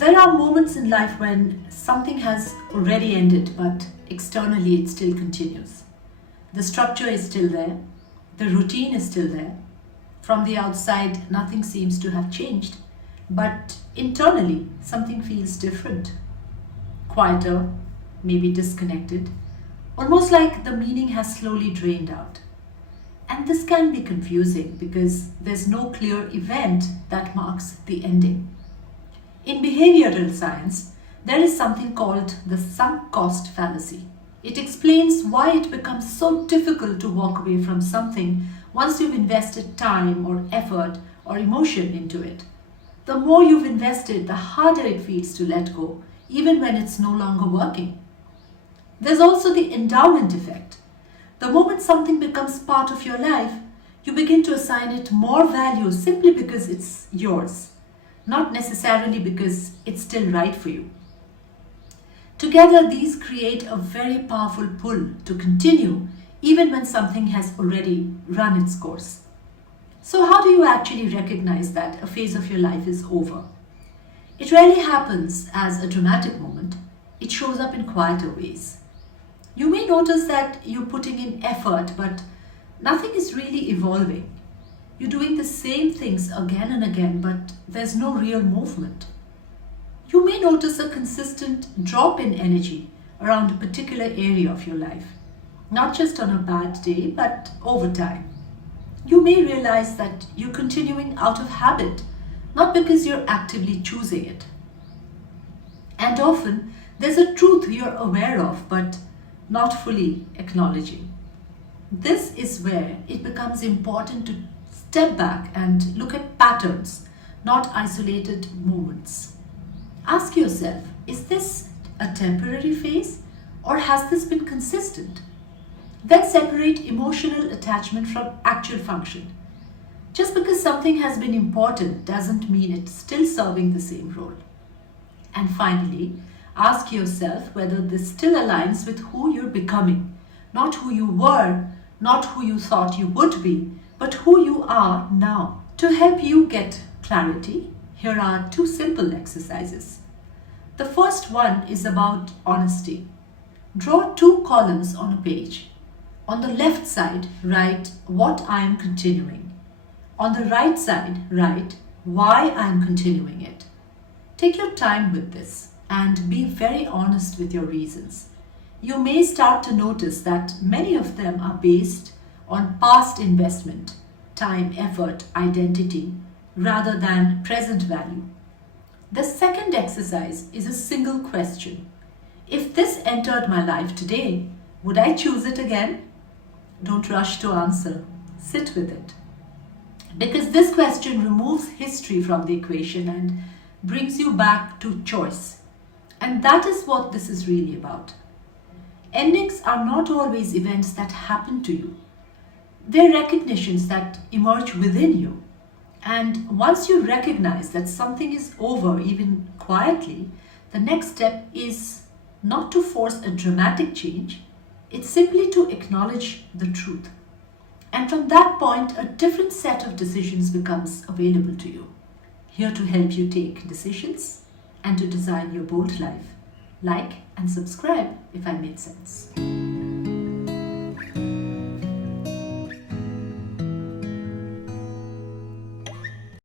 There are moments in life when something has already ended, but externally it still continues. The structure is still there, the routine is still there. From the outside, nothing seems to have changed, but internally, something feels different, quieter, maybe disconnected, almost like the meaning has slowly drained out. And this can be confusing because there's no clear event that marks the ending. In behavioral science, there is something called the sunk cost fallacy. It explains why it becomes so difficult to walk away from something once you've invested time or effort or emotion into it. The more you've invested, the harder it feels to let go, even when it's no longer working. There's also the endowment effect. The moment something becomes part of your life, you begin to assign it more value simply because it's yours, not necessarily because it's still right for you. Together, these create a very powerful pull to continue even when something has already run its course. So, how do you actually recognize that a phase of your life is over? It rarely happens as a dramatic moment, it shows up in quieter ways. You may notice that you're putting in effort, but nothing is really evolving. You're doing the same things again and again, but there's no real movement. You may notice a consistent drop in energy around a particular area of your life, not just on a bad day, but over time. You may realize that you're continuing out of habit, not because you're actively choosing it. And often, there's a truth you're aware of, but not fully acknowledging. This is where it becomes important to step back and look at patterns, not isolated moments. Ask yourself, is this a temporary phase or has this been consistent? Then separate emotional attachment from actual function. Just because something has been important doesn't mean it's still serving the same role. And finally, ask yourself whether this still aligns with who you're becoming, not who you were, not who you thought you would be, but who you are now. To help you get clarity, here are two simple exercises. The first one is about honesty. Draw two columns on a page. On the left side, write what I am continuing. On the right side, write why I am continuing it. Take your time with this and be very honest with your reasons. You may start to notice that many of them are based on past investment, time, effort, identity, rather than present value. The second exercise is a single question. If this entered my life today, would I choose it again? Don't rush to answer. Sit with it. Because this question removes history from the equation and brings you back to choice. And that is what this is really about. Endings are not always events that happen to you. They're recognitions that emerge within you. And once you recognize that something is over, even quietly, the next step is not to force a dramatic change. It's simply to acknowledge the truth. And from that point, a different set of decisions becomes available to you. Here to help you take decisions and to design your bold life. Like and subscribe if I made sense.